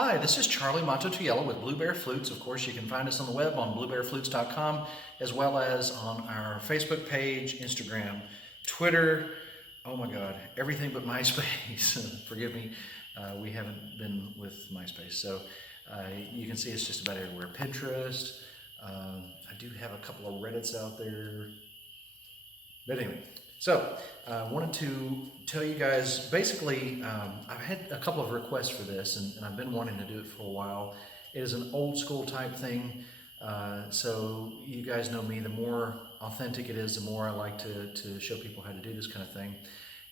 Hi, this is Charlie Mato-Toyela with Blue Bear Flutes. Of course, you can find us on the web on bluebearflutes.com, as well as on our Facebook page, Instagram, Twitter, oh my God, everything but MySpace. Forgive me, we haven't been with MySpace. So you can see us just about everywhere. Pinterest, I do have a couple of Reddits out there. But anyway, so I wanted to tell you guys, basically, I've had a couple of requests for this, and I've been wanting to do it for a while. It is an old school type thing, so you guys know me, the more authentic it is, the more I like to show people how to do this kind of thing.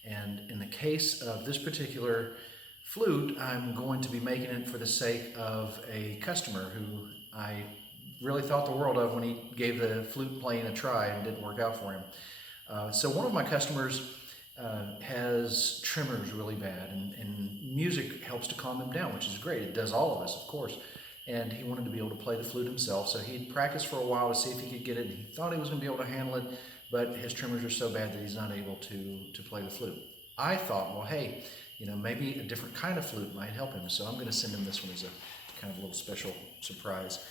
And in the case of this particular flute, I'm going to be making it for the sake of a customer who I really thought the world of when he gave the flute playing a try and didn't work out for him. So one of my customers has tremors really bad, and music helps to calm them down, which is great. It does all of us, of course. And he wanted to be able to play the flute himself, so he'd practiced for a while to see if he could get it. He thought he was going to be able to handle it, but his tremors are so bad that he's not able to play the flute. I thought, well, hey, maybe a different kind of flute might help him, so I'm going to send him this one as a kind of a little special surprise.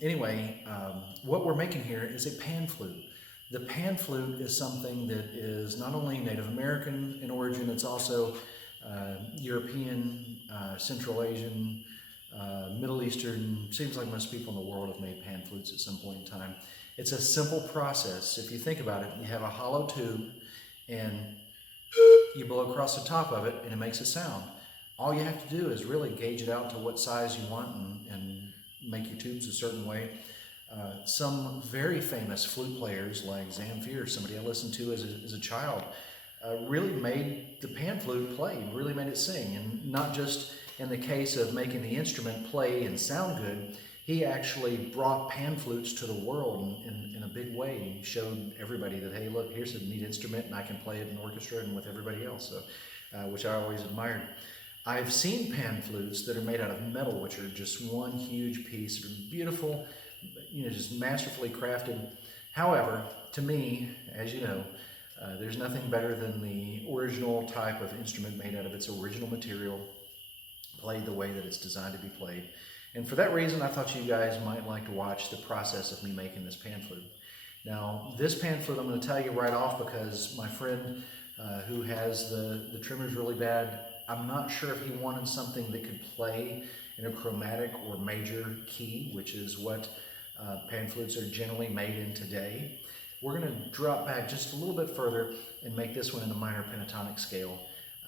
Anyway, what we're making here is a pan flute. The pan flute is something that is not only Native American in origin, it's also European, Central Asian, Middle Eastern. Seems like most people in the world have made pan flutes at some point in time. It's a simple process. If you think about it, you have a hollow tube and you blow across the top of it and it makes a sound. All you have to do is really gauge it out to what size you want and make your tubes a certain way. Some very famous flute players like Zamfir, somebody I listened to as a child, really made the pan flute play, really made it sing. And not just in the case of making the instrument play and sound good, he actually brought pan flutes to the world in a big way. He showed everybody that, hey, look, here's a neat instrument and I can play it in orchestra and with everybody else, so, which I always admired. I've seen pan flutes that are made out of metal, which are just one huge piece. They're beautiful, just masterfully crafted. However, to me, as you know, there's nothing better than the original type of instrument made out of its original material, played the way that it's designed to be played. And for that reason, I thought you guys might like to watch the process of me making this pan flute. Now, this pan flute, I'm going to tell you right off, because my friend who has the tremors really bad, I'm not sure if he wanted something that could play in a chromatic or major key, which is what pan flutes are generally made in today. We're going to drop back just a little bit further and make this one in a minor pentatonic scale,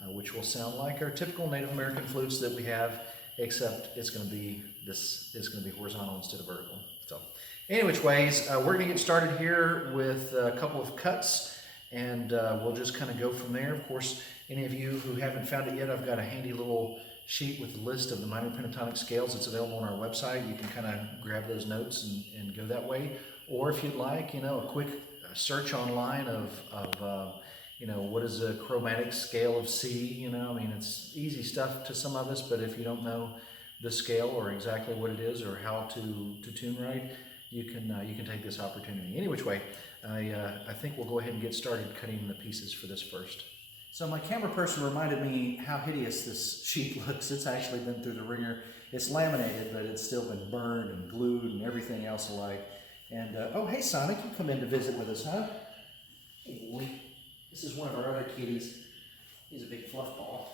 which will sound like our typical Native American flutes that we have, except it's going to be horizontal instead of vertical. So, any which ways, we're going to get started here with a couple of cuts, and we'll just kind of go from there. Of course, any of you who haven't found it yet, I've got a handy little sheet with a list of the minor pentatonic scales. It's available on our website. You can kind of grab those notes and go that way. Or if you'd like, a quick search online of what is a chromatic scale of C. It's easy stuff to some of us, but if you don't know the scale or exactly what it is or how to tune right, you can take this opportunity. Any which way, I think we'll go ahead and get started cutting the pieces for this first. So my camera person reminded me how hideous this sheet looks. It's actually been through the ringer. It's laminated, but it's still been burned and glued and everything else alike. And, oh, hey, Sonic, you come in to visit with us, huh? Hey, boy. This is one of our other kitties. He's a big fluff ball.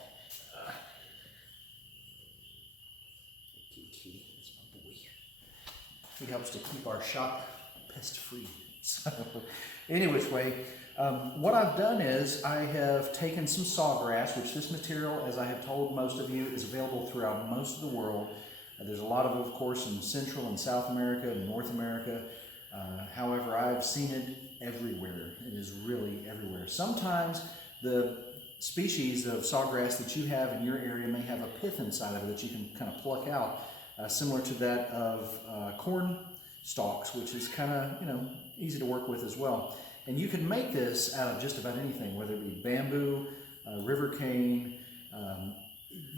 Kitty, that's my boy. He helps to keep our shop pest-free. So, any which way, what I've done is I have taken some sawgrass, which this material, as I have told most of you, is available throughout most of the world. There's a lot of course, in Central and South America and North America. However, I've seen it everywhere. It is really everywhere. Sometimes the species of sawgrass that you have in your area may have a pith inside of it that you can kind of pluck out, similar to that of corn stalks, which is kind of, easy to work with as well. And you can make this out of just about anything, whether it be bamboo, river cane,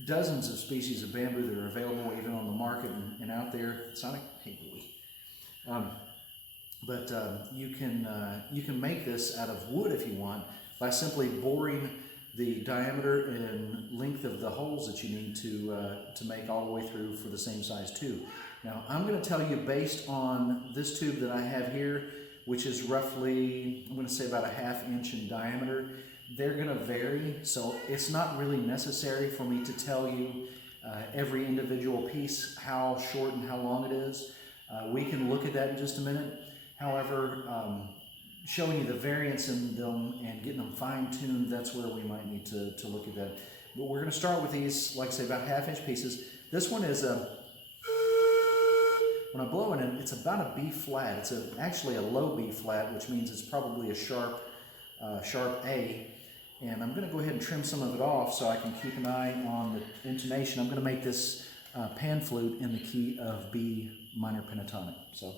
dozens of species of bamboo that are available even on the market and out there. Sonic, hey boy. But you can make this out of wood if you want by simply boring the diameter and length of the holes that you need to make all the way through for the same size tube. Now I'm going to tell you, based on this tube that I have here, which is roughly, I'm going to say about a 1/2 inch in diameter, they're going to vary, so it's not really necessary for me to tell you every individual piece how short and how long it is. We can look at that in just a minute. However, showing you the variance in them and getting them fine-tuned, that's where we might need to look at that. But we're going to start with these, like I say, about 1/2 inch pieces. This one is when I blow in it, it's about a B flat. It's actually a low B flat, which means it's probably a sharp A. And I'm going to go ahead and trim some of it off so I can keep an eye on the intonation. I'm going to make this pan flute in the key of B minor pentatonic. So.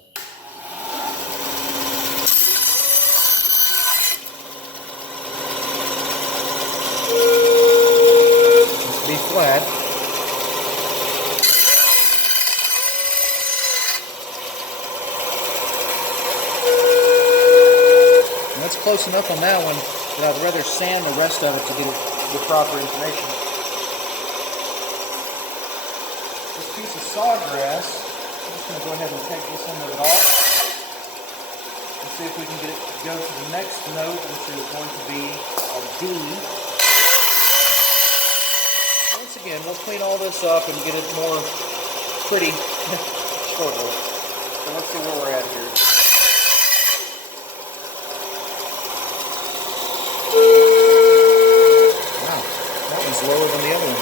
It's B flat. And that's close enough on that one, but I'd rather sand the rest of it to get the proper intonation. This piece of sawgrass, I'm just going to go ahead and take this end of it off and see if we can get it to go to the next note, which is going to be a D. Once again, we'll clean all this up and get it more pretty shortly. So let's see where we're at here. Wow, that one's lower than the other one.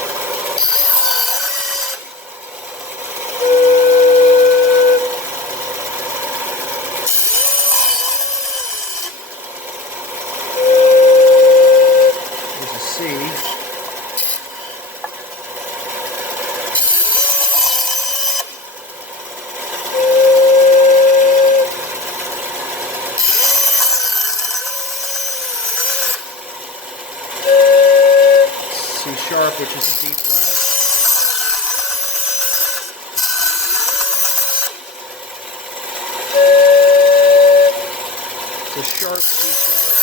There's a C. C sharp, which is a D flat. So sharp, C sharp.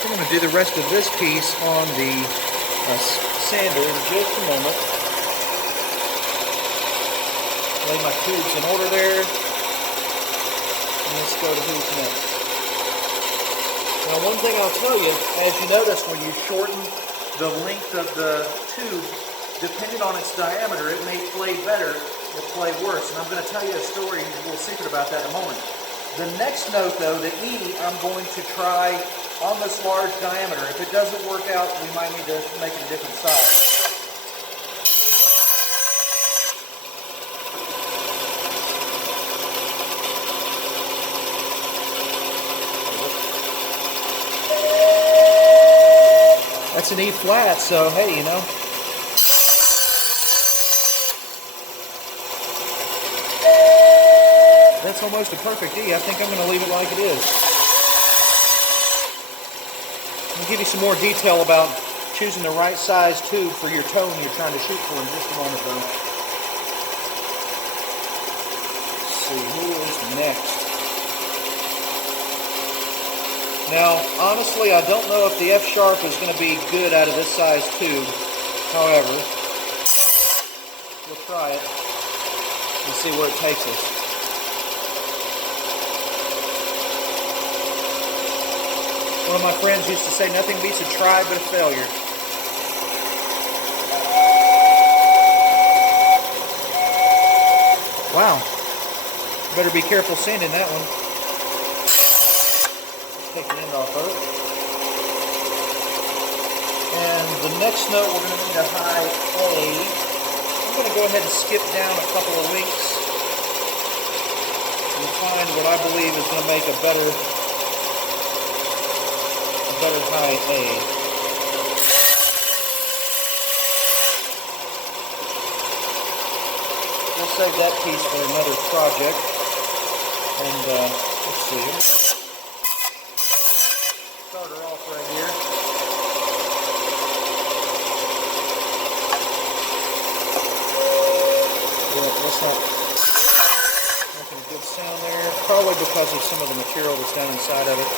I'm going to do the rest of this piece on the sander in just a moment. Lay my tubes in order there. And let's go to who's next. Now, one thing I'll tell you, as you notice when you shorten the length of the tube, depending on its diameter, it may play better or play worse. And I'm going to tell you a story, a little secret about that in a moment. The next note, though, the E, I'm going to try on this large diameter. If it doesn't work out, we might need to make it a different size. That's an E flat, so hey, you know. That's almost a perfect E. I think I'm going to leave it like it is. I'll give you some more detail about choosing the right size tube for your tone you're trying to shoot for in just a moment, though. Let's see, who is next? Now, honestly, I don't know if the F sharp is going to be good out of this size tube. However, we'll try it and see where it takes us. One of my friends used to say, nothing beats a try but a failure. Wow. Better be careful sanding that one. Take the end off of it. And the next note, we're going to need a high A. I'm going to go ahead and skip down a couple of links and find what I believe is going to make a better high A. We'll save that piece for another project. And let's see. I'm going to start her off right here. Yeah, that's not making a good sound there. probably because of some of the material that's down inside of it.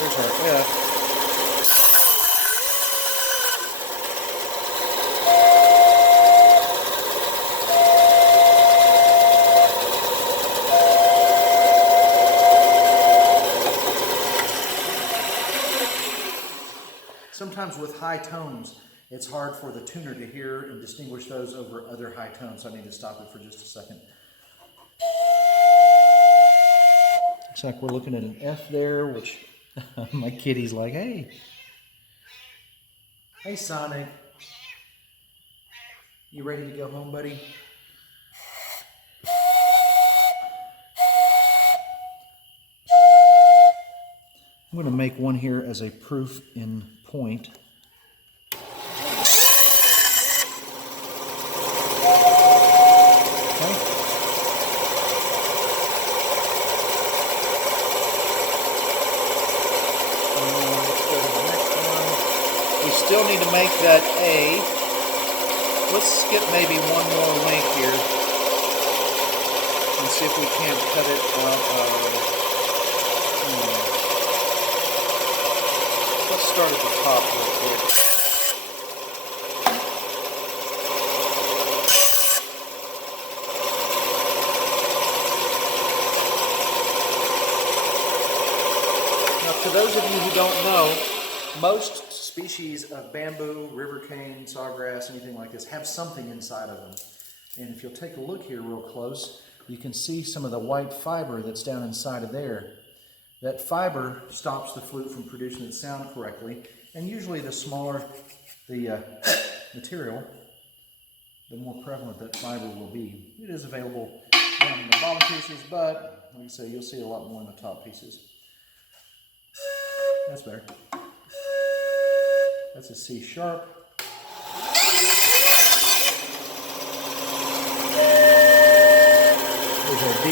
There's our F. Sometimes with high tones, it's hard for the tuner to hear and distinguish those over other high tones. So I need to stop it for just a second. Looks like we're looking at an F there, which my kitty's like, hey. Hey, Sonic. You ready to go home, buddy? I'm going to make one here as a proof in point. Still need to make that A. Let's skip maybe one more link here and see if we can't cut it out. Let's start at the top real quick. Now, for those of you who don't know, most species of bamboo, river cane, sawgrass, anything like this have something inside of them. And if you'll take a look here real close, you can see some of the white fiber that's down inside of there. That fiber stops the flute from producing its sound correctly, and usually the smaller the material, the more prevalent that fiber will be. It is available down in the bottom pieces, but like I say, you'll see a lot more in the top pieces. That's better. That's a C sharp. There's our D.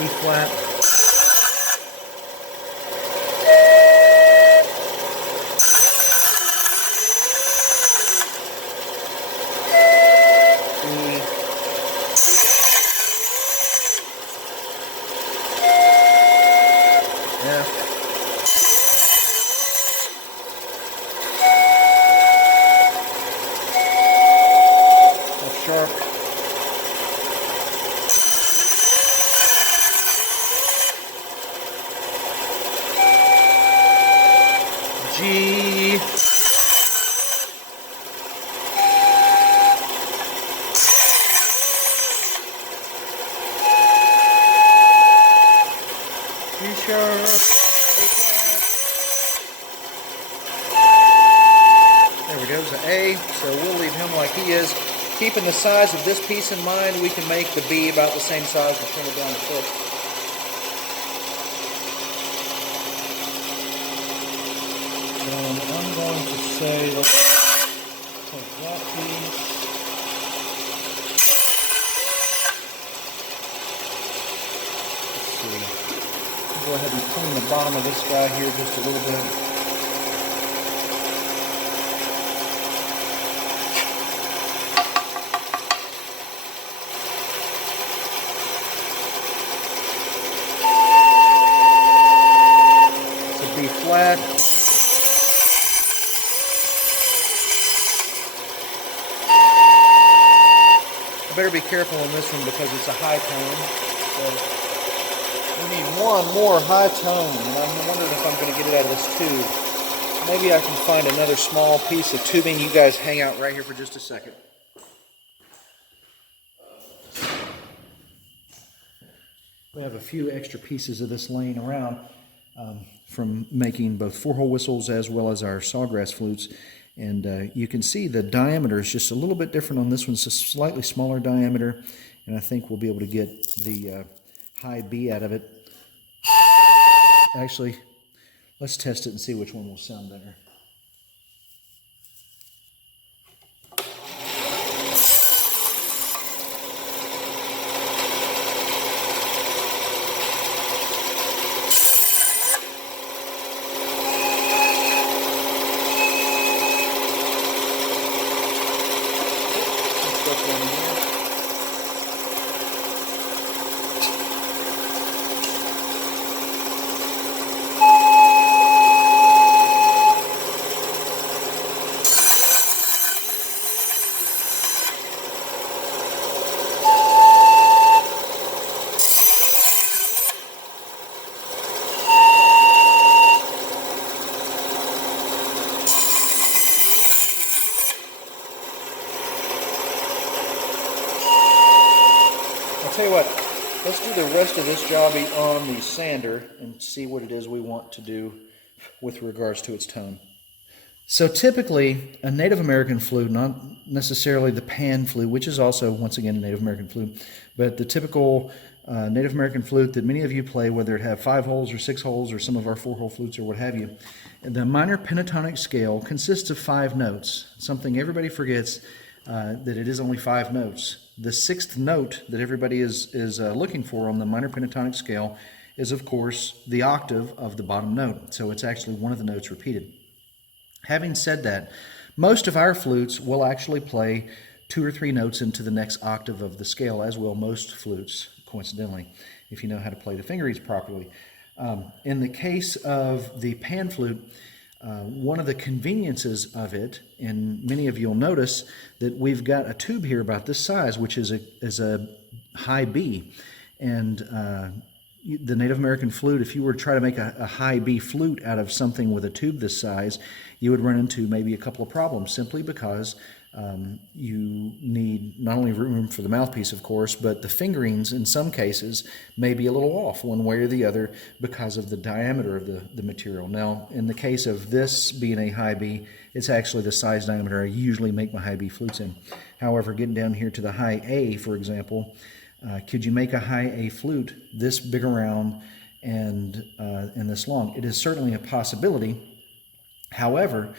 E flat. Sharp. G. G sharp. A flat. There we go, there's an A, so we'll leave him like he is. Keeping the size of this piece in mind, we can make the B about the same size and trim it down to fit. And I'm going to say, let's take that piece. Let's see. I'll go ahead and clean the bottom of this guy here just a little bit. Flat. I better be careful on this one because it's a high tone. So we need one more high tone, and I'm wondering if I'm going to get it out of this tube. Maybe I can find another small piece of tubing. You guys hang out right here for just a second. We have a few extra pieces of this laying around. From making both four-hole whistles as well as our sawgrass flutes. And you can see the diameter is just a little bit different on this one. It's a slightly smaller diameter, and I think we'll be able to get the high B out of it. Actually, let's test it and see which one will sound better. do the rest of this jobby on the sander and see what it is we want to do with regards to its tone. So typically, a Native American flute, not necessarily the pan flute, which is also, once again, a Native American flute, but the typical Native American flute that many of you play, whether it have 5 holes or 6 holes or some of our 4-hole flutes or what have you, the minor pentatonic scale consists of 5 notes, something everybody forgets, that it is only 5 notes. The 6th note that everybody is looking for on the minor pentatonic scale is, of course, the octave of the bottom note, so it's actually one of the notes repeated. Having said that, most of our flutes will actually play 2 or 3 notes into the next octave of the scale, as will most flutes, coincidentally, if you know how to play the fingerings properly. In the case of the pan flute, one of the conveniences of it, and many of you will notice that we've got a tube here about this size, which is a high B, and the Native American flute, if you were to try to make a high B flute out of something with a tube this size, you would run into maybe a couple of problems, simply because you need not only room for the mouthpiece, of course, but the fingerings in some cases may be a little off one way or the other because of the diameter of the material. Now, in the case of this being a high B, it's actually the size diameter I usually make my high B flutes in. However, getting down here to the high A, for example, could you make a high A flute this big around and this long? It is certainly a possibility. However,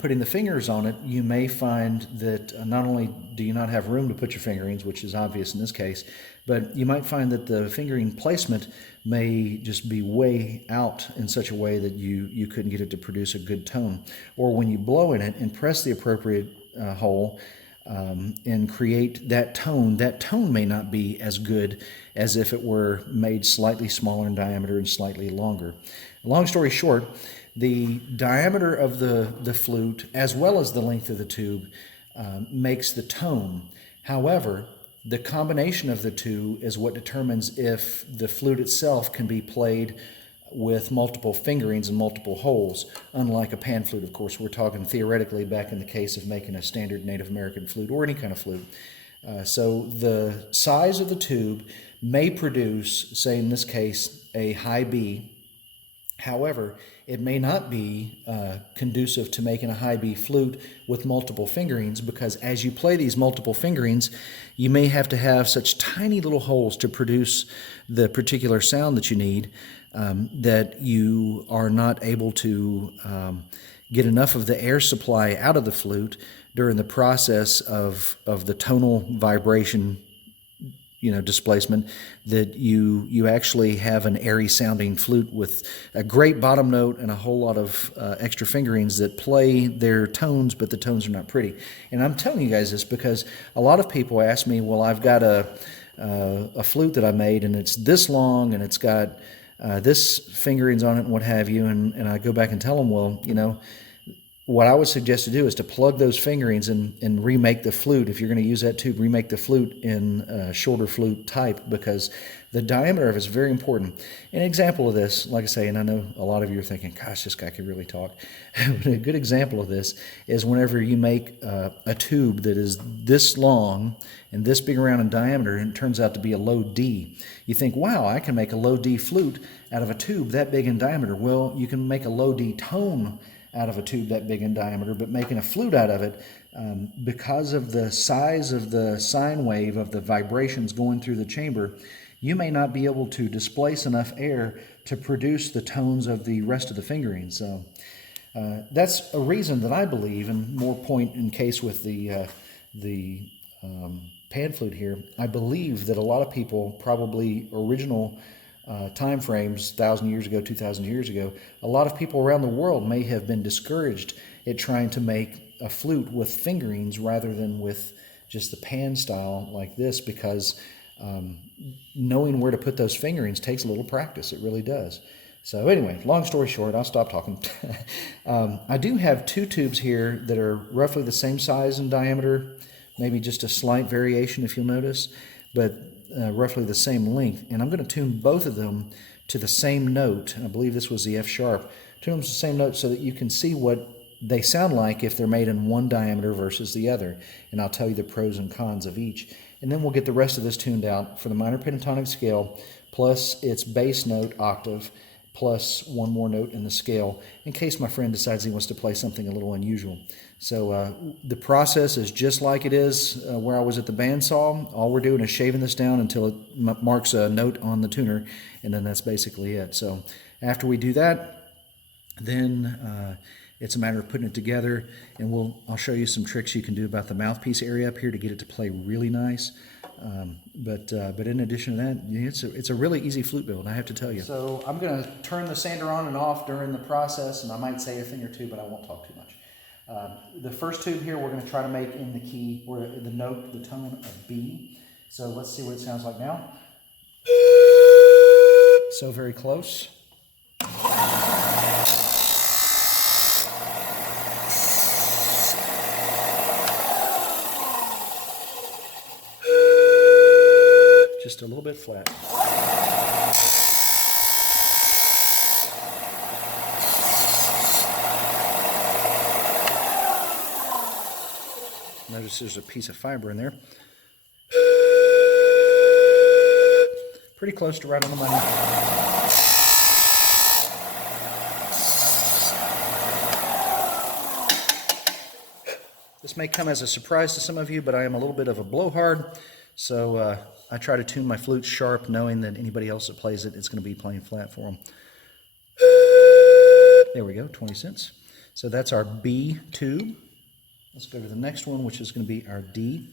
putting the fingers on it, you may find that not only do you not have room to put your fingerings, which is obvious in this case, but you might find that the fingering placement may just be way out in such a way that you couldn't get it to produce a good tone. Or when you blow in it and press the appropriate hole, and create that tone may not be as good as if it were made slightly smaller in diameter and slightly longer. Long story short, the diameter of the flute, as well as the length of the tube, makes the tone. However, the combination of the two is what determines if the flute itself can be played with multiple fingerings and multiple holes. Unlike a pan flute, of course, we're talking theoretically back in the case of making a standard Native American flute or any kind of flute. So the size of the tube may produce, say in this case, a high B. However, it may not be conducive to making a high B flute with multiple fingerings, because as you play these multiple fingerings, you may have to have such tiny little holes to produce the particular sound that you need, that you are not able to get enough of the air supply out of the flute during the process of the tonal vibration, displacement, that you actually have an airy sounding flute with a great bottom note and a whole lot of extra fingerings that play their tones, but the tones are not pretty. And I'm telling you guys this because a lot of people ask me, well, I've got a flute that I made and it's this long and it's got this fingerings on it and what have you, and I go back and tell them, well, what I would suggest to do is to plug those fingerings and remake the flute. If you're going to use that tube, remake the flute in a shorter flute type, because the diameter of it is very important. An example of this, like I say, and I know a lot of you are thinking, gosh, this guy could really talk. But a good example of this is whenever you make a tube that is this long and this big around in diameter, and it turns out to be a low D. You think, wow, I can make a low D flute out of a tube that big in diameter. Well, you can make a low D tone out of a tube that big in diameter, but making a flute out of it, because of the size of the sine wave of the vibrations going through the chamber, you may not be able to displace enough air to produce the tones of the rest of the fingering. So that's a reason that I believe, and more point in case with the pan flute here, I believe that a lot of people, probably original time frames, 1,000 years ago, 2,000 years ago, a lot of people around the world may have been discouraged at trying to make a flute with fingerings rather than with just the pan style like this, because knowing where to put those fingerings takes a little practice. It really does. So anyway, long story short, I'll stop talking. I do have 2 tubes here that are roughly the same size and diameter, maybe just a slight variation if you'll notice, but roughly the same length, and I'm going to tune both of them to the same note. I believe this was the F sharp. Tune them to the same note so that you can see what they sound like if they're made in one diameter versus the other, and I'll tell you the pros and cons of each. and then we'll get the rest of this tuned out for the minor pentatonic scale, plus its bass note octave, plus one more note in the scale, in case my friend decides he wants to play something a little unusual. So the process is just like it is where I was at the bandsaw. All we're doing is shaving this down until it marks a note on the tuner, and then that's basically it. So after we do that, then it's a matter of putting it together, and I'll show you some tricks you can do about the mouthpiece area up here to get it to play really nice. But in addition to that, it's a really easy flute build, I have to tell you. So I'm going to turn the sander on and off during the process, and I might say a thing or two, but I won't talk too much. The first tube here we're going to try to make in the key, or the note, the tone of B. So let's see what it sounds like now. So very close. Just a little bit flat. Notice there's a piece of fiber in there. Pretty close to right on the money. This may come as a surprise to some of you, but I am a little bit of a blowhard, so I try to tune my flute sharp, knowing that anybody else that plays it, it's going to be playing flat for them. There we go, 20 cents. So that's our B tube. Let's go to the next one, which is going to be our D.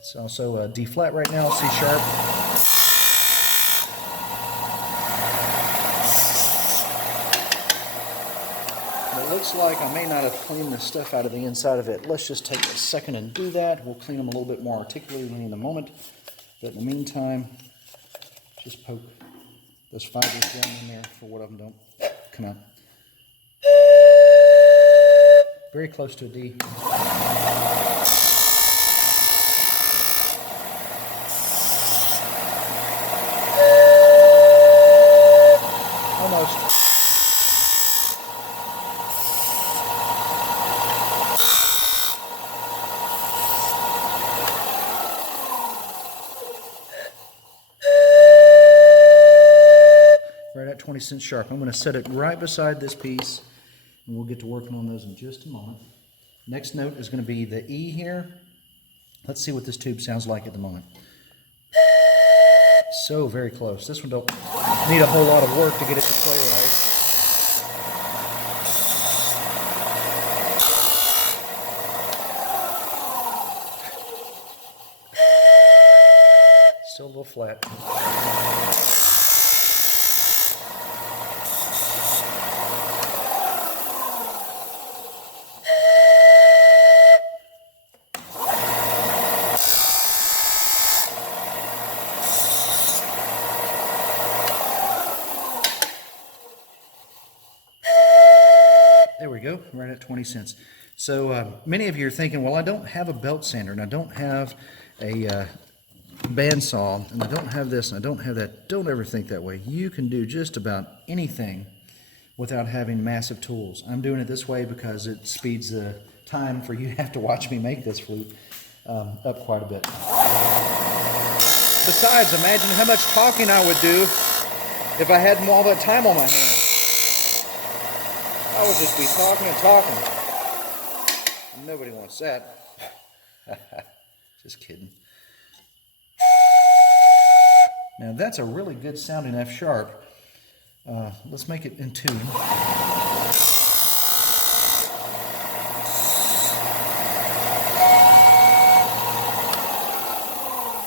It's also a D flat right now, C sharp. It looks like I may not have cleaned the stuff out of the inside of it. Let's just take a second and do that. We'll clean them a little bit more articulately in a moment. But in the meantime, just poke those fibers down in there for what of them don't come out. Very close to a D. Almost. Right at 20 cents sharp. I'm going to set it right beside this piece, and we'll get to working on those in just a moment. Next note is going to be the E here. Let's see what this tube sounds like at the moment. So very close. This one don't need a whole lot of work to get it to play right. Still a little flat. There we go, right at 20 cents. So many of you are thinking, well, I don't have a belt sander, and I don't have a bandsaw, and I don't have this, and I don't have that. Don't ever think that way. You can do just about anything without having massive tools. I'm doing it this way because it speeds the time for you to have to watch me make this flute up quite a bit. Besides, imagine how much talking I would do if I had all that time on my hands. I would just be talking and talking. Nobody wants that. Just kidding. Now that's a really good sounding F sharp. Let's make it in tune.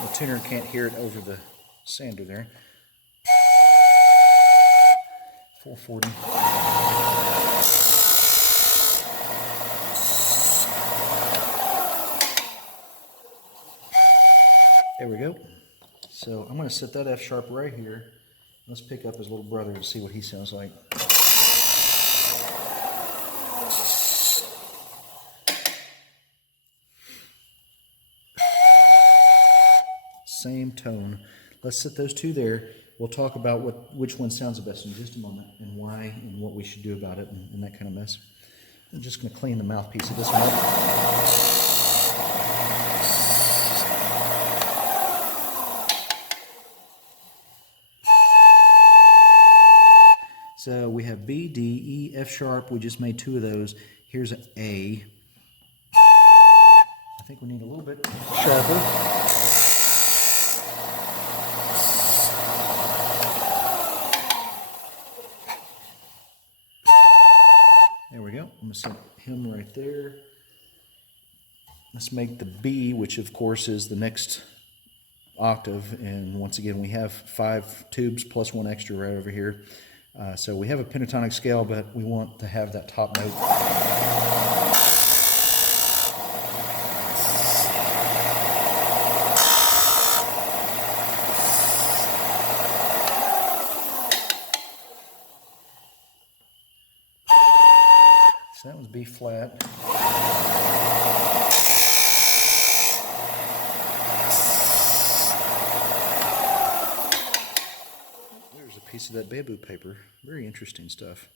The tuner can't hear it over the sander there. 440. There we go. So I'm going to set that F sharp right here. Let's pick up his little brother and see what he sounds like. Same tone. Let's set those two there. We'll talk about which one sounds the best in just a moment, and why, and what we should do about it, and that kind of mess. I'm just going to clean the mouthpiece of this one up. So we have B, D, E, F sharp. We just made 2 of those. Here's an A. I think we need a little bit sharper. There we go. I'm going to set him right there. Let's make the B, which of course is the next octave. And once again, we have 5 tubes plus 1 extra right over here. So we have a pentatonic scale, but we want to have that top note. So that was B flat. There's a piece of that bamboo paper. Very interesting stuff.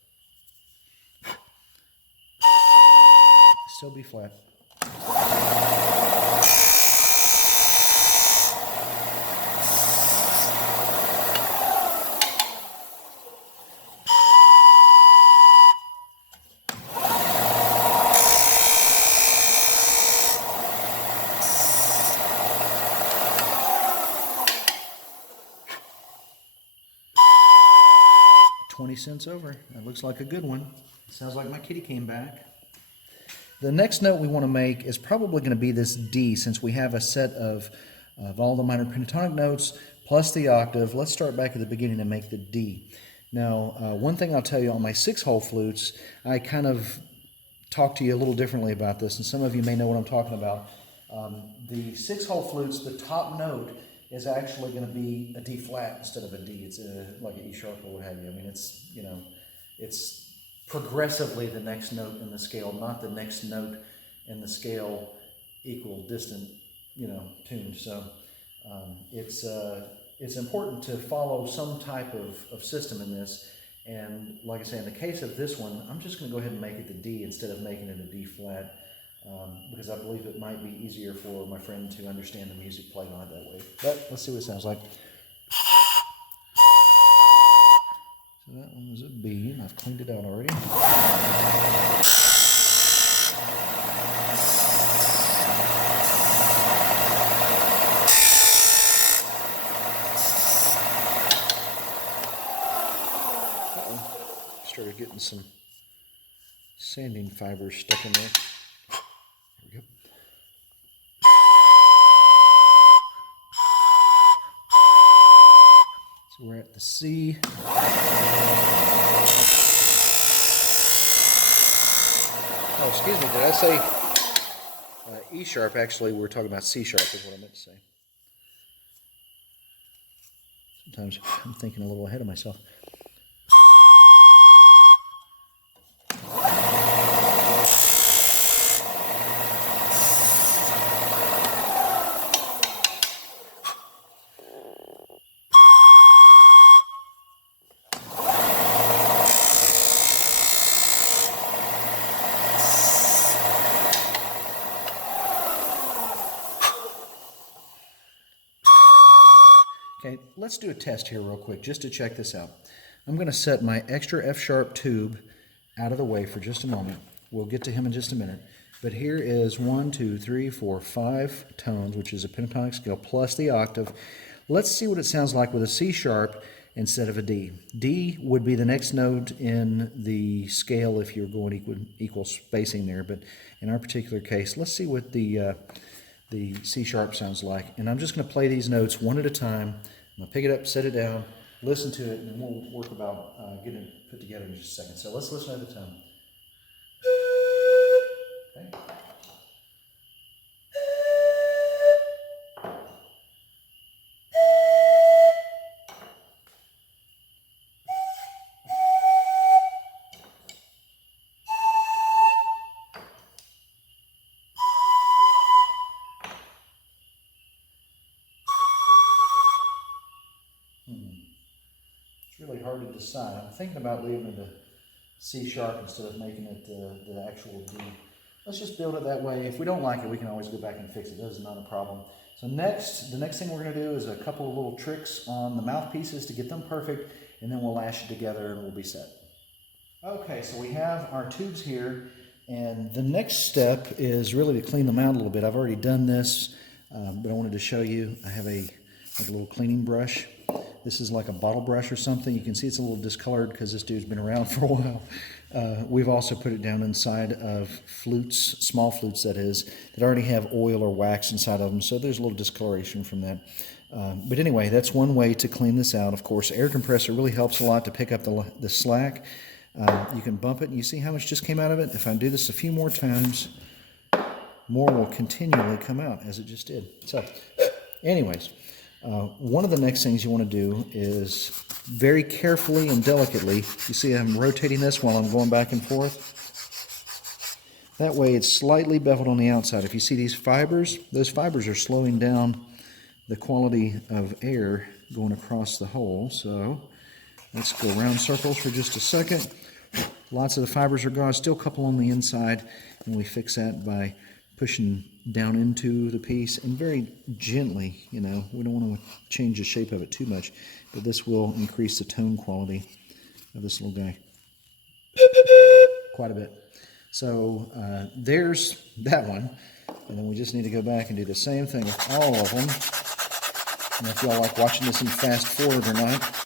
Still B flat. $0.20 over. That looks like a good one. Sounds like my kitty came back. The next note we want to make is probably going to be this D, since we have a set of all the minor pentatonic notes plus the octave. Let's start back at the beginning and make the D. Now, one thing I'll tell you on my 6-hole flutes, I kind of talk to you a little differently about this, and some of you may know what I'm talking about. The 6-hole flutes, the top note is actually going to be a D flat instead of a D. It's like an E sharp or what have you. I mean, it's, you know, it's progressively the next note in the scale, not the next note in the scale equal distant, you know, tune. So it's important to follow some type of system in this. And like I say, in the case of this one, I'm just going to go ahead and make it the D instead of making it a D flat. Because I believe it might be easier for my friend to understand the music played on it that way. But let's see what it sounds like. So that one was a B, and I've cleaned it out already. Uh-oh. Started getting some sanding fibers stuck in there. There we go. So we're at the C. Oh, excuse me, did I say E sharp? Actually, we're talking about C sharp is what I meant to say. Sometimes I'm thinking a little ahead of myself. Okay, let's do a test here real quick just to check this out. I'm going to set my extra F sharp tube out of the way for just a moment. We'll get to him in just a minute. But here is 1, 2, 3, 4, 5 tones, which is a pentatonic scale, plus the octave. Let's see what it sounds like with a C sharp instead of a D. D would be the next note in the scale if you're going equal spacing there. But in our particular case, let's see what the C sharp sounds like. And I'm just going to play these notes one at a time. I'm going to pick it up, set it down, listen to it, and then we'll work about getting it put together in just a second. So let's listen at a time. Okay. It's really hard to decide. I'm thinking about leaving it a C sharp instead of making it the actual D. Let's just build it that way. If we don't like it, we can always go back and fix it. This is not a problem. So the next thing we're going to do is a couple of little tricks on the mouthpieces to get them perfect, and then we'll lash it together and we'll be set. Okay, so we have our tubes here, and the next step is really to clean them out a little bit. I've already done this, but I wanted to show you. I have a little cleaning brush. This is like a bottle brush or something. You can see it's a little discolored because this dude's been around for a while. We've also put it down inside of flutes, small flutes that is, that already have oil or wax inside of them, so there's a little discoloration from that. But anyway, that's one way to clean this out. Of course, air compressor really helps a lot to pick up the slack. You can bump it, and you see how much just came out of it? If I do this a few more times, more will continually come out, as it just did. So, anyways, one of the next things you want to do is very carefully and delicately, you see I'm rotating this while I'm going back and forth. That way it's slightly beveled on the outside. If you see these fibers, those fibers are slowing down the quality of air going across the hole. So let's go around circles for just a second. Lots of the fibers are gone, still a couple on the inside, and we fix that by pushing down into the piece and very gently, you know, we don't want to change the shape of it too much, but this will increase the tone quality of this little guy quite a bit. So there's that one, and then we just need to go back and do the same thing with all of them. I don't know if y'all like watching this in fast forward or not.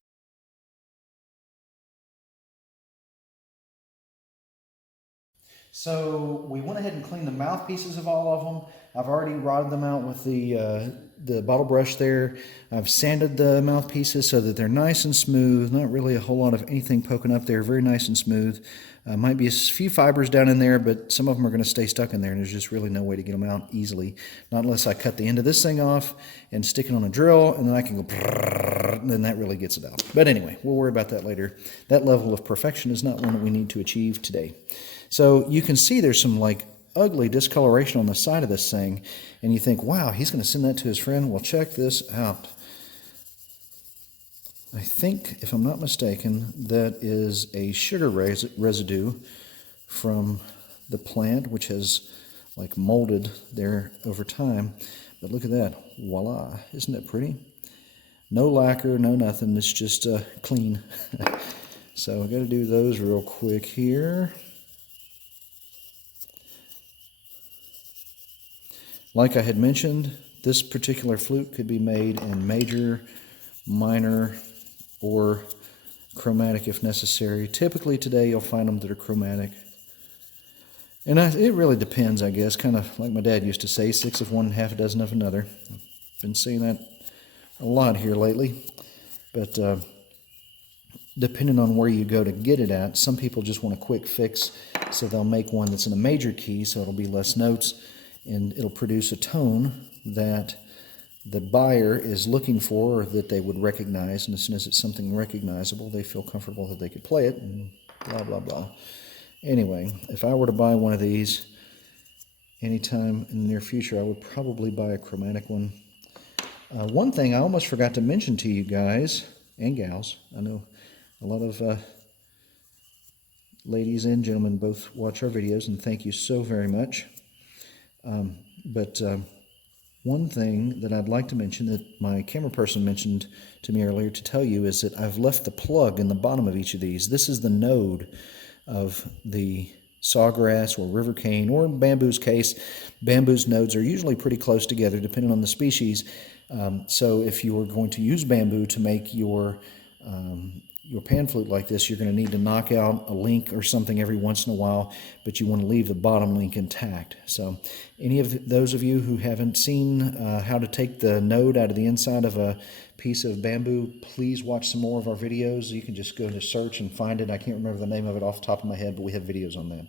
So we went ahead and cleaned the mouthpieces of all of them. I've already rodded them out with the bottle brush there. I've sanded the mouthpieces so that they're nice and smooth. Not really a whole lot of anything poking up there. Very nice and smooth. Might be a few fibers down in there, but some of them are going to stay stuck in there, and there's just really no way to get them out easily. Not unless I cut the end of this thing off and stick it on a drill, and then I can go, and then that really gets it out. But anyway, we'll worry about that later. That level of perfection is not one that we need to achieve today. So you can see there's some like ugly discoloration on the side of this thing, and you think, wow, he's going to send that to his friend. Well, check this out. I think, if I'm not mistaken, that is a sugar residue from the plant, which has like molded there over time. But look at that. Voila. Isn't that pretty? No lacquer, no nothing. It's just clean. So I've got to do those real quick here. Like I had mentioned, this particular flute could be made in major, minor, or chromatic if necessary. Typically today you'll find them that are chromatic. And it really depends, I guess, kind of like my dad used to say, 6 of one, half a dozen of another. I've been saying that a lot here lately. But depending on where you go to get it at, some people just want a quick fix, so they'll make one that's in a major key, so it'll be less notes, and it'll produce a tone that the buyer is looking for, or that they would recognize, and as soon as it's something recognizable, they feel comfortable that they could play it, and blah, blah, blah. Anyway, if I were to buy one of these anytime in the near future, I would probably buy a chromatic one. One thing I almost forgot to mention to you guys, and gals, I know a lot of ladies and gentlemen both watch our videos, and thank you so very much. One thing that I'd like to mention that my camera person mentioned to me earlier to tell you is that I've left the plug in the bottom of each of these. This is the node of the sawgrass or river cane, or in bamboo's case, bamboo's nodes are usually pretty close together depending on the species. So if you are going to use bamboo to make your pan flute like this, you're going to need to knock out a link or something every once in a while, but you want to leave the bottom link intact. So any of those of you who haven't seen how to take the node out of the inside of a piece of bamboo, please watch some more of our videos. You can just go into search and find it. I can't remember the name of it off the top of my head, but we have videos on that.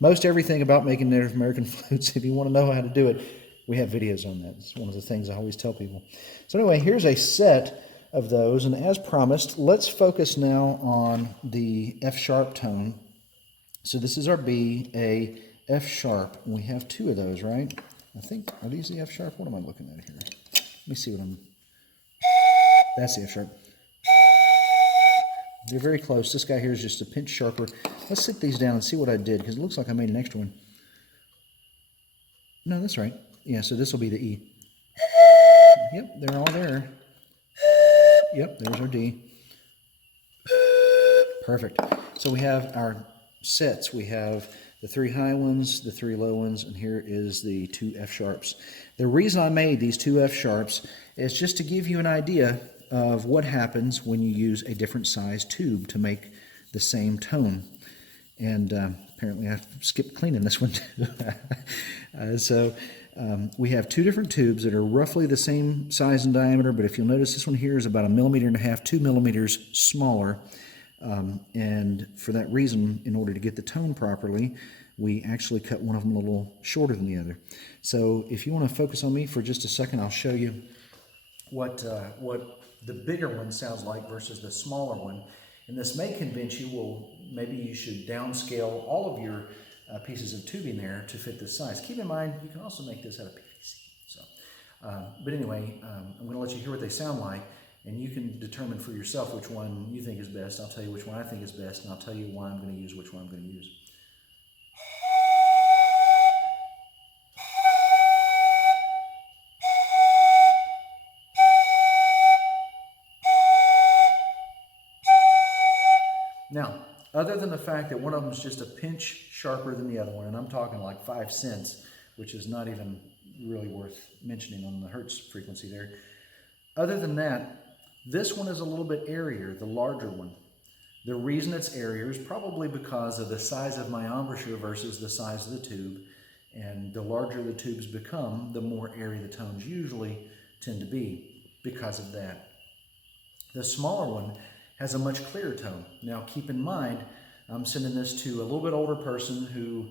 Most everything about making Native American flutes, if you want to know how to do it, we have videos on that. It's one of the things I always tell people. So anyway, here's a set of those, and as promised, let's focus now on the F sharp tone. So this is our B, A, F sharp, and we have 2 of those, right? I think, are these the F sharp? What am I looking at here? Let me see what that's the F sharp. They're very close. This guy here is just a pinch sharper. Let's sit these down and see what I did, because it looks like I made an extra one. No, that's right. Yeah, so this will be the E. Yep, they're all there. Yep, there's our D. Perfect. So we have our sets. We have the 3 high ones, the 3 low ones, and here is the 2 F sharps. The reason I made these 2 F sharps is just to give you an idea of what happens when you use a different size tube to make the same tone. And apparently I skipped cleaning this one too. We have 2 different tubes that are roughly the same size and diameter, but if you'll notice, this one here is about 1.5 millimeters, 2 millimeters smaller. And for that reason, in order to get the tone properly, we actually cut one of them a little shorter than the other. So if you want to focus on me for just a second, I'll show you what the bigger one sounds like versus the smaller one. And this may convince you, well, maybe you should downscale all of your pieces of tubing there to fit this size. Keep in mind, you can also make this out of PVC. So, but anyway, I'm going to let you hear what they sound like, and you can determine for yourself which one you think is best. I'll tell you which one I think is best, and I'll tell you why I'm going to use which one I'm going to use. Now, other than the fact that one of them is just a pinch sharper than the other one, and I'm talking like 5 cents, which is not even really worth mentioning on the hertz frequency there. Other than that, this one is a little bit airier, the larger one. The reason it's airier is probably because of the size of my embouchure versus the size of the tube. And the larger the tubes become, the more airy the tones usually tend to be because of that. The smaller one has a much clearer tone. Now keep in mind, I'm sending this to a little bit older person who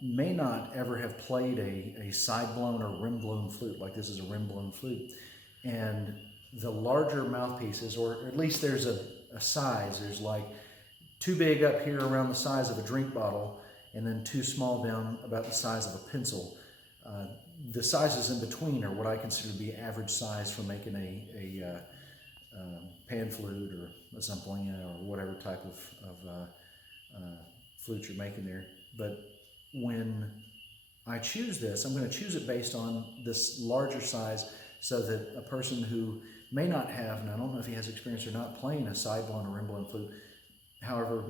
may not ever have played a side-blown or rim-blown flute, like this is a rim-blown flute. And the larger mouthpieces, or at least there's a size, there's like 2 big up here around the size of a drink bottle, and then 2 small down about the size of a pencil. The sizes in between are what I consider to be average size for making a pan flute or a zampoña or whatever type of flute you're making there. But when I choose this, I'm going to choose it based on this larger size so that a person who may not have, and I don't know if he has experience or not, playing a side-blown or rim-blown flute, however,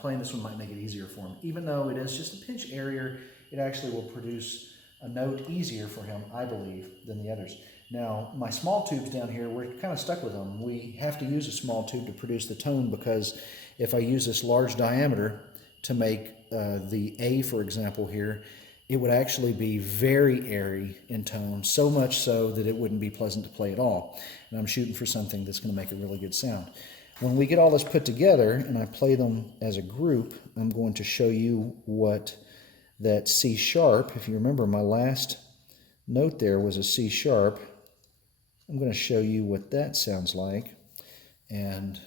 playing this one might make it easier for him. Even though it is just a pinch airier, it actually will produce a note easier for him, I believe, than the others. Now, my small tubes down here, we're kind of stuck with them. We have to use a small tube to produce the tone because if I use this large diameter to make the A, for example, here, it would actually be very airy in tone, so much so that it wouldn't be pleasant to play at all. And I'm shooting for something that's going to make a really good sound. When we get all this put together and I play them as a group, I'm going to show you what that C sharp, if you remember my last note there was a C sharp, I'm going to show you what that sounds like. And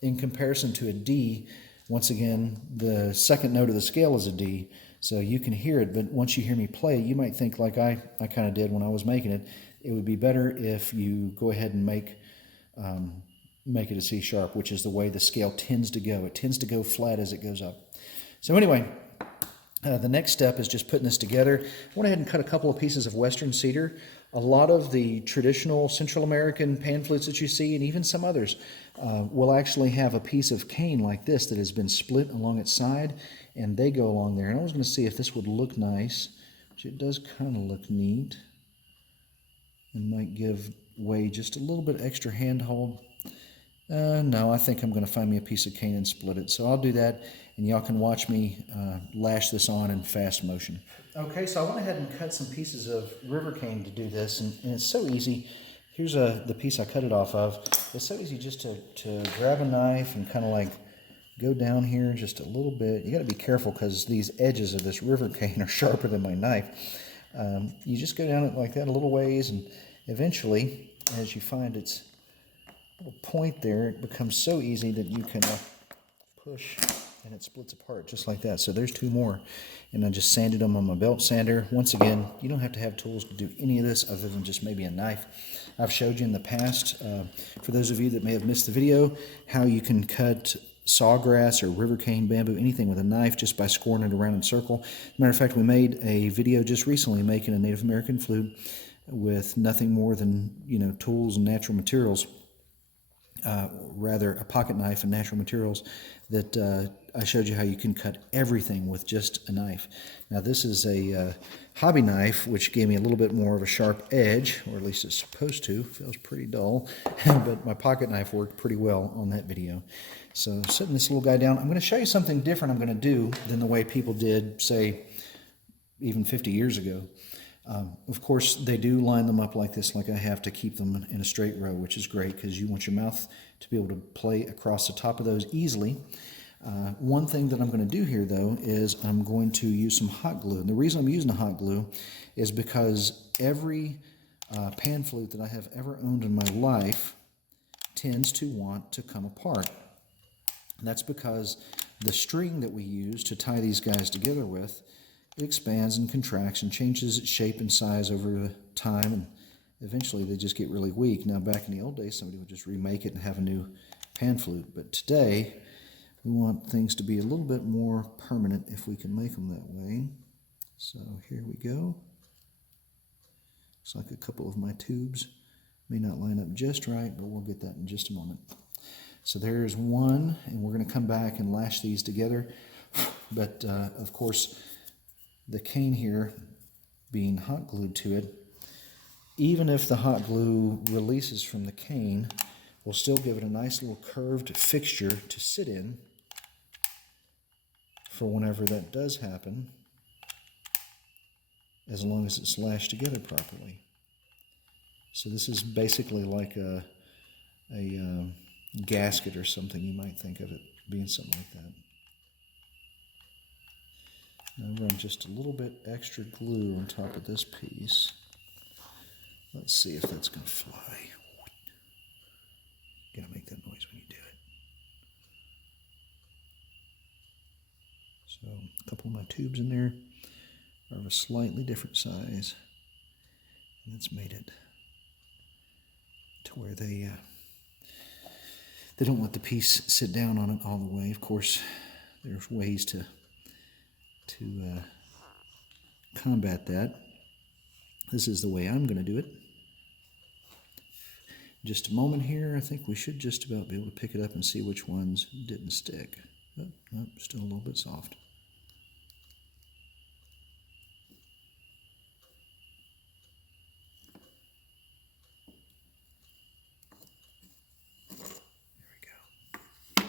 in comparison to a D, once again, the second note of the scale is a D, so you can hear it, but once you hear me play, you might think like I kind of did when I was making it. It would be better if you go ahead and make it a C sharp, which is the way the scale tends to go. It tends to go flat as it goes up. So anyway, the next step is just putting this together. I went ahead and cut a couple of pieces of western cedar. A lot of the traditional Central American pan flutes that you see, and even some others, will actually have a piece of cane like this that has been split along its side, and they go along there. And I was going to see if this would look nice, which it does kind of look neat, and might give way just a little bit extra handhold. No, I think I'm going to find me a piece of cane and split it. So I'll do that, and y'all can watch me lash this on in fast motion. Okay, so I went ahead and cut some pieces of river cane to do this, and it's so easy. Here's the piece I cut it off of. It's so easy just to grab a knife and kind of like go down here just a little bit. You got to be careful because these edges of this river cane are sharper than my knife. You just go down it like that a little ways, and eventually, as you find its little point there, it becomes so easy that you can push and it splits apart just like that. So there's 2 more, and I just sanded them on my belt sander. Once again, you don't have to have tools to do any of this other than just maybe a knife. I've showed you in the past, for those of you that may have missed the video, how you can cut sawgrass or river cane, bamboo, anything with a knife just by scoring it around in a circle. As a matter of fact, we made a video just recently making a Native American flute with nothing more than, tools and natural materials. rather a pocket knife and natural materials that I showed you how you can cut everything with just a knife. Now this is a hobby knife, which gave me a little bit more of a sharp edge, or at least it's supposed to. Feels pretty dull, but my pocket knife worked pretty well on that video. So setting this little guy down, I'm going to show you something different I'm going to do than the way people did, say, even 50 years ago. Of course, they do line them up like this, like I have, to keep them in a straight row, which is great because you want your mouth to be able to play across the top of those easily. One thing that I'm going to do here, though, is I'm going to use some hot glue. And the reason I'm using the hot glue is because every pan flute that I have ever owned in my life tends to want to come apart. And that's because the string that we use to tie these guys together with, it expands and contracts and changes its shape and size over time, and eventually they just get really weak. Now, back in the old days, somebody would just remake it and have a new pan flute. But today, we want things to be a little bit more permanent if we can make them that way. So here we go. Looks like a couple of my tubes may not line up just right, but we'll get that in just a moment. So there's one, and we're going to come back and lash these together. But of course, the cane here being hot glued to it, even if the hot glue releases from the cane, we'll still give it a nice little curved fixture to sit in for whenever that does happen, as long as it's lashed together properly. So this is basically like a gasket or something. You might think of it being something like that. Now run just a little bit extra glue on top of this piece. Let's see if that's going to fly. You gotta make that noise when you do it. So a couple of my tubes in there are of a slightly different size, and it's made it to where they don't let the piece sit down on it all the way. Of course, there's ways to combat that. This is the way I'm going to do it. Just a moment here, I think we should just about be able to pick it up and see which ones didn't stick. Oh, nope, still a little bit soft. There we go.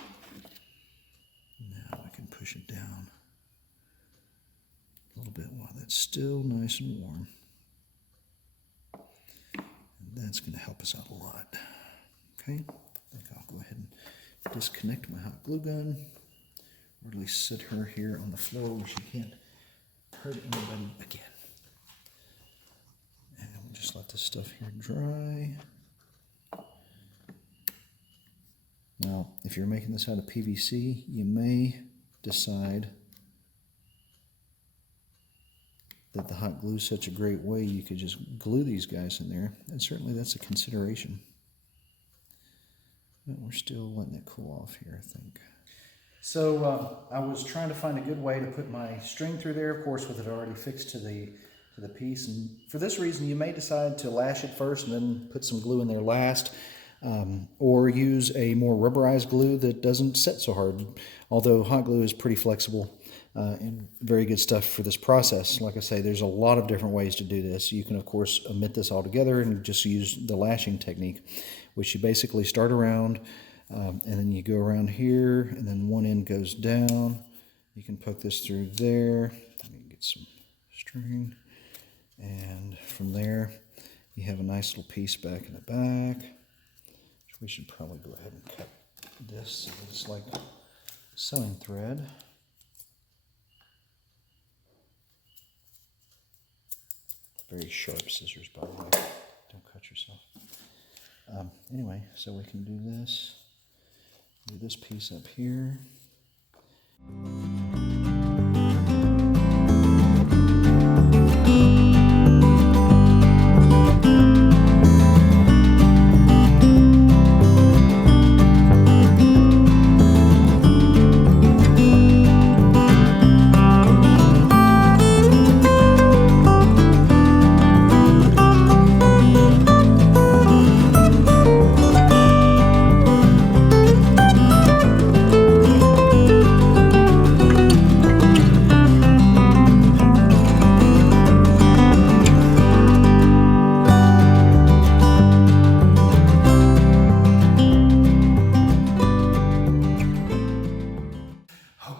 Now I can push it down a little bit while that's still nice and warm. That's going to help us out a lot. Okay, I think I'll go ahead and disconnect my hot glue gun, or at least set her here on the floor where she can't hurt anybody again. And we'll just let this stuff here dry. Now, if you're making this out of PVC, you may decide that the hot glue is such a great way you could just glue these guys in there, and certainly that's a consideration. But we're still letting it cool off here, I think. So I was trying to find a good way to put my string through there, of course, with it already fixed to the piece. And for this reason, you may decide to lash it first and then put some glue in there last, or use a more rubberized glue that doesn't set so hard. Although hot glue is pretty flexible. And very good stuff for this process. Like I say, there's a lot of different ways to do this. You can, of course, omit this altogether and just use the lashing technique, which you basically start around, and then you go around here, and then one end goes down. You can poke this through there. Let me get some string. And from there, you have a nice little piece back in the back. We should probably go ahead and cut this so that it's like sewing thread. Very sharp scissors, by the way. Don't cut yourself. Anyway, so we can do this piece up here.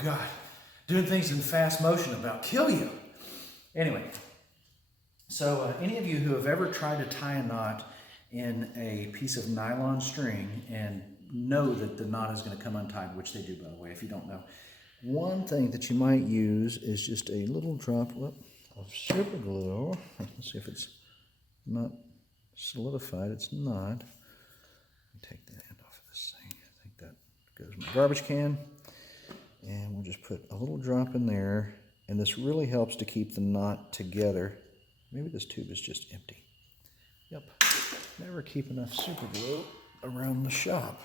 God, doing things in fast motion about kill you. Anyway, so any of you who have ever tried to tie a knot in a piece of nylon string and know that the knot is going to come untied, which they do, by the way, if you don't know. One thing that you might use is just a little drop of super glue. Let's see if it's not solidified. It's not. Let me take the end off of this thing. I think that goes in my garbage can. And we'll just put a little drop in there. And this really helps to keep the knot together. Maybe this tube is just empty. Yep. Never keep enough super glue around the shop.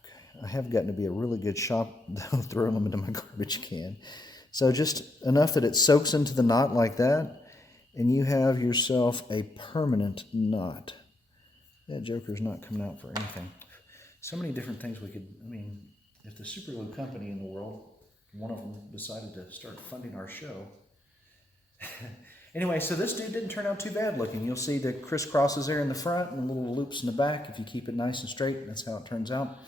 Okay. I have gotten to be a really good shop though, throwing them into my garbage can. So just enough that it soaks into the knot like that, and you have yourself a permanent knot. That joker's not coming out for anything. So many different things we could, I mean, if the super glue company in the world, one of them decided to start funding our show. Anyway, so this dude didn't turn out too bad looking. You'll see the crisscrosses there in the front and little loops in the back. If you keep it nice and straight, that's how it turns out.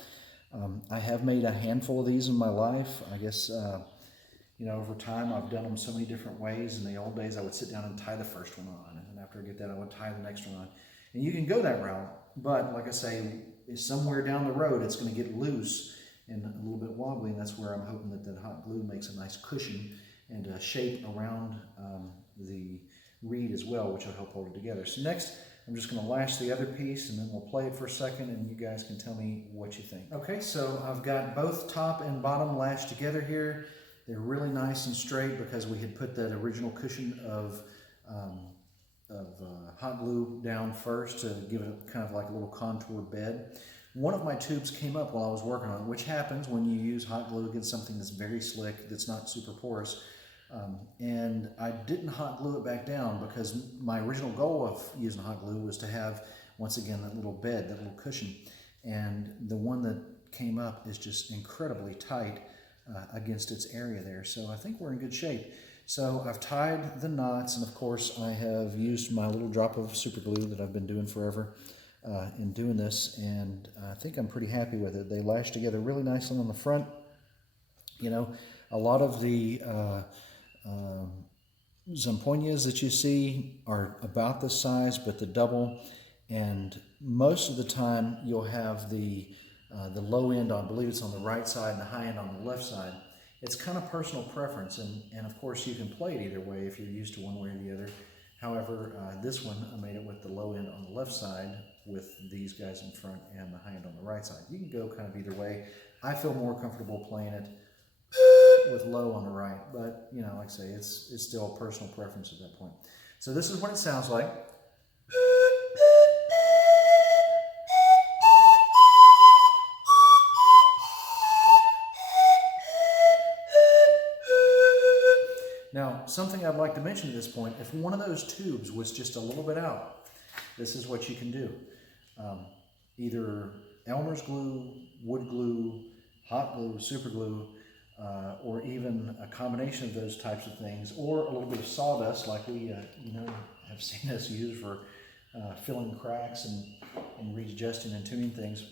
I have made a handful of these in my life. I guess, you know, over time I've done them so many different ways. In the old days I would sit down and tie the first one on, and then after I get that I would tie the next one on. And you can go that route, but like I say, somewhere down the road it's going to get loose and a little bit wobbly, and that's where I'm hoping that the hot glue makes a nice cushion and a shape around the reed as well, which will help hold it together. So next, I'm just going to lash the other piece, and then we'll play it for a second, and you guys can tell me what you think. Okay, so I've got both top and bottom lashed together here. They're really nice and straight because we had put that original cushion of hot glue down first to give it kind of like a little contour bed. One of my tubes came up while I was working on it, which happens when you use hot glue against something that's very slick, that's not super porous. And I didn't hot glue it back down because my original goal of using hot glue was to have, once again, that little bed, that little cushion. And the one that came up is just incredibly tight against its area there. So I think we're in good shape. So I've tied the knots, and of course I have used my little drop of super glue that I've been doing forever in doing this, and I think I'm pretty happy with it. They lash together really nicely on the front. You know, a lot of the zampoñas that you see are about this size, but the double, and most of the time you'll have the low end on, I believe it's on the right side, and the high end on the left side. It's kind of personal preference, and of course you can play it either way if you're used to one way or the other. However, this one I made it with the low end on the left side with these guys in front and the high end on the right side. You can go kind of either way. I feel more comfortable playing it with low on the right, but you know, like I say, it's still a personal preference at that point. So this is what it sounds like. Now, something I'd like to mention at this point, if one of those tubes was just a little bit out, this is what you can do. Either Elmer's glue, wood glue, hot glue, super glue, or even a combination of those types of things, or a little bit of sawdust like we you know, have seen us use for filling cracks and readjusting and tuning things.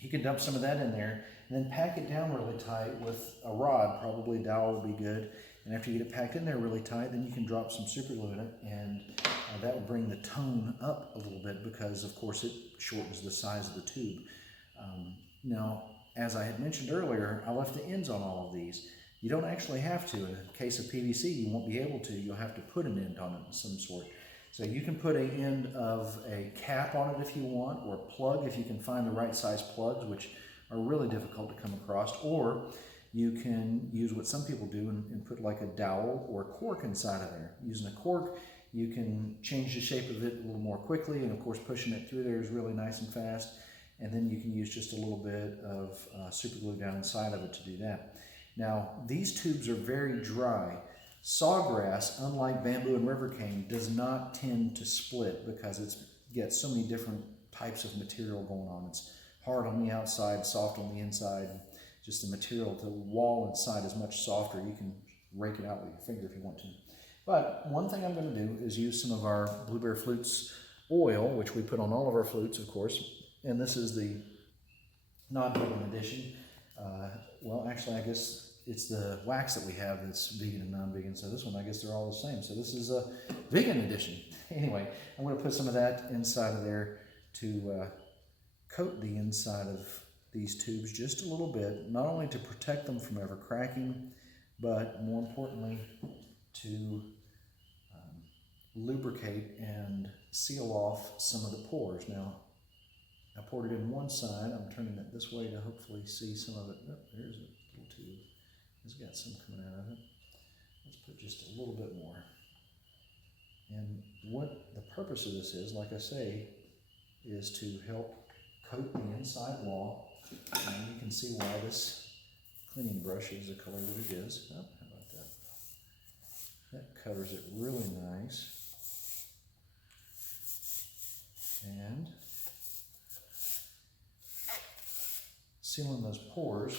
You can dump some of that in there and then pack it down really tight with a rod. Probably a dowel would be good. And after you get it packed in there really tight, then you can drop some super glue in it, and that will bring the tone up a little bit because, of course, it shortens the size of the tube. Now, as I had mentioned earlier, I left the ends on all of these. You don't actually have to. In the case of PVC, you won't be able to. You'll have to put an end on it of some sort. So you can put an end of a cap on it if you want, or a plug if you can find the right size plugs, which are really difficult to come across, or you can use what some people do and put like a dowel or a cork inside of there. Using a cork, you can change the shape of it a little more quickly, and of course pushing it through there is really nice and fast. And then you can use just a little bit of super glue down inside of it to do that. Now, these tubes are very dry. Sawgrass, unlike bamboo and river cane, does not tend to split because it's got so many different types of material going on. It's hard on the outside, soft on the inside. Just the material, the wall inside is much softer. You can rake it out with your finger if you want to. But one thing I'm going to do is use some of our Blueberry Flutes oil, which we put on all of our flutes, of course. And this is the non-heating edition. well, actually, I guess it's the wax that we have that's vegan and non-vegan. So this one, I guess they're all the same. So this is a vegan edition. Anyway, I'm going to put some of that inside of there to coat the inside of these tubes just a little bit, not only to protect them from ever cracking, but more importantly, to lubricate and seal off some of the pores. Now, I poured it in one side. I'm turning it this way to hopefully see some of it. Oh, there's a little tube. It's got some coming out of it. Let's put just a little bit more. And what the purpose of this is, like I say, is to help coat the inside wall. And you can see why this cleaning brush is the color that it is. Oh, how about that? That covers it really nice. And sealing those pores.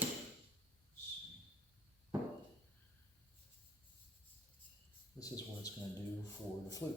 This is what it's going to do for the flute.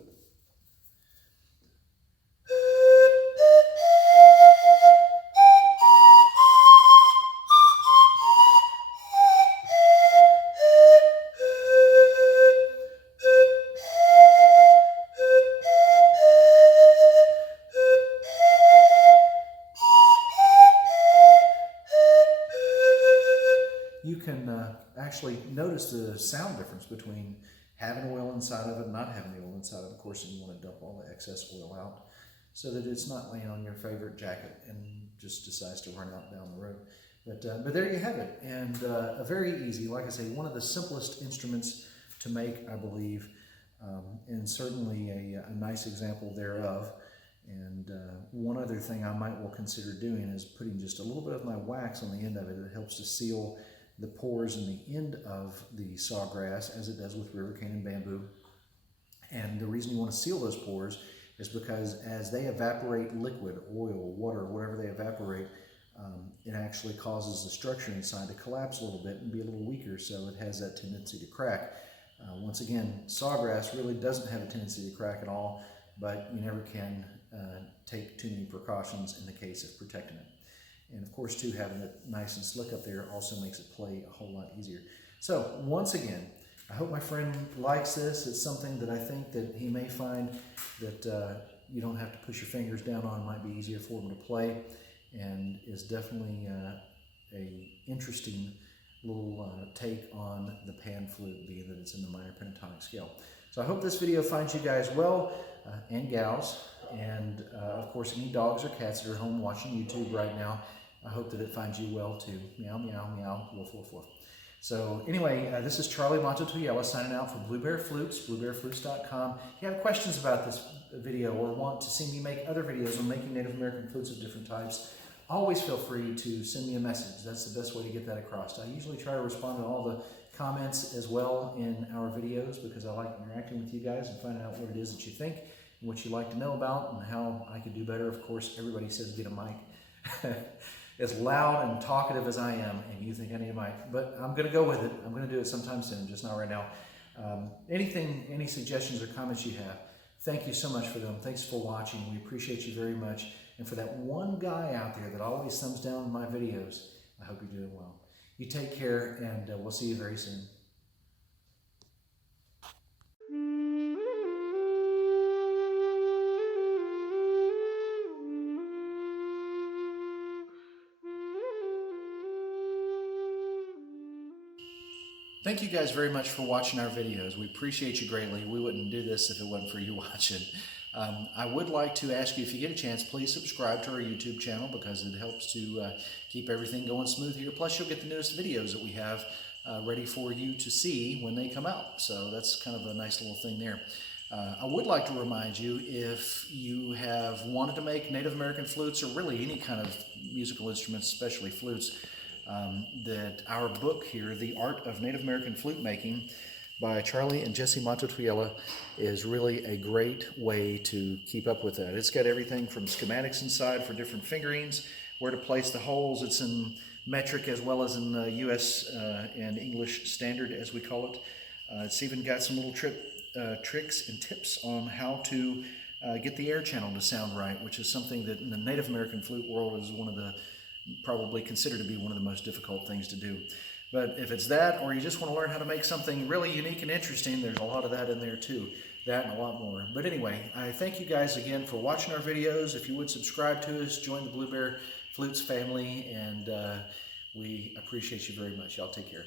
You can actually notice the sound difference between having oil inside of it and not having the oil inside of it. Of course, you want to dump all the excess oil out so that it's not laying on your favorite jacket and just decides to run out down the road. But there you have it, and a very easy, like I say, one of the simplest instruments to make, I believe, and certainly a nice example thereof. And one other thing I might well consider doing is putting just a little bit of my wax on the end of it. It helps to seal the pores in the end of the sawgrass, as it does with river cane and bamboo. And the reason you want to seal those pores is because as they evaporate liquid, oil, water, whatever they evaporate, it actually causes the structure inside to collapse a little bit and be a little weaker, so it has that tendency to crack. Once again, sawgrass really doesn't have a tendency to crack at all, but you never can take too many precautions in the case of protecting it. And of course, too, having it nice and slick up there also makes it play a whole lot easier. So once again, I hope my friend likes this. It's something that I think that he may find that you don't have to push your fingers down on. It might be easier for him to play, and is definitely a interesting little take on the pan flute, being that it's in the minor pentatonic scale. So I hope this video finds you guys well, and gals, and of course any dogs or cats that are home watching YouTube right now, I hope that it finds you well too. Meow, meow, meow, woof, woof, woof. So anyway, this is Charlie Mato-Toyela signing out for Blue Bear Flutes, bluebearflutes.com. If you have questions about this video or want to see me make other videos on making Native American flutes of different types, always feel free to send me a message. That's the best way to get that across. I usually try to respond to all the comments as well in our videos because I like interacting with you guys and finding out what it is that you think and what you like to know about and how I could do better. Of course, everybody says get a mic. As loud and talkative as I am, and you think I need a mic, but I'm going to go with it. I'm going to do it sometime soon, just not right now. Any suggestions or comments you have, thank you so much for them. Thanks for watching. We appreciate you very much. And for that one guy out there that always thumbs down my videos, I hope you're doing well. You take care, and we'll see you very soon. Thank you guys very much for watching our videos. We appreciate you greatly. We wouldn't do this if it wasn't for you watching. I would like to ask you, if you get a chance, please subscribe to our YouTube channel because it helps to keep everything going smooth here. Plus, you'll get the newest videos that we have ready for you to see when they come out. So that's kind of a nice little thing there. I would like to remind you, if you have wanted to make Native American flutes or really any kind of musical instruments, especially flutes, that our book here, The Art of Native American Flute Making by Charlie and Jessie Mato-Toyela, is really a great way to keep up with that. It's got everything from schematics inside for different fingerings, where to place the holes. It's in metric as well as in US and English standard, as we call it. It's even got some little tricks and tips on how to get the air channel to sound right, which is something that in the Native American flute world is one of the probably consider to be one of the most difficult things to do. But if it's that, or you just want to learn how to make something really unique and interesting, there's a lot of that in there too. That and a lot more. But anyway, I thank you guys again for watching our videos. If you would subscribe to us, join the Blue Bear Flutes family, and we appreciate you very much. Y'all take care.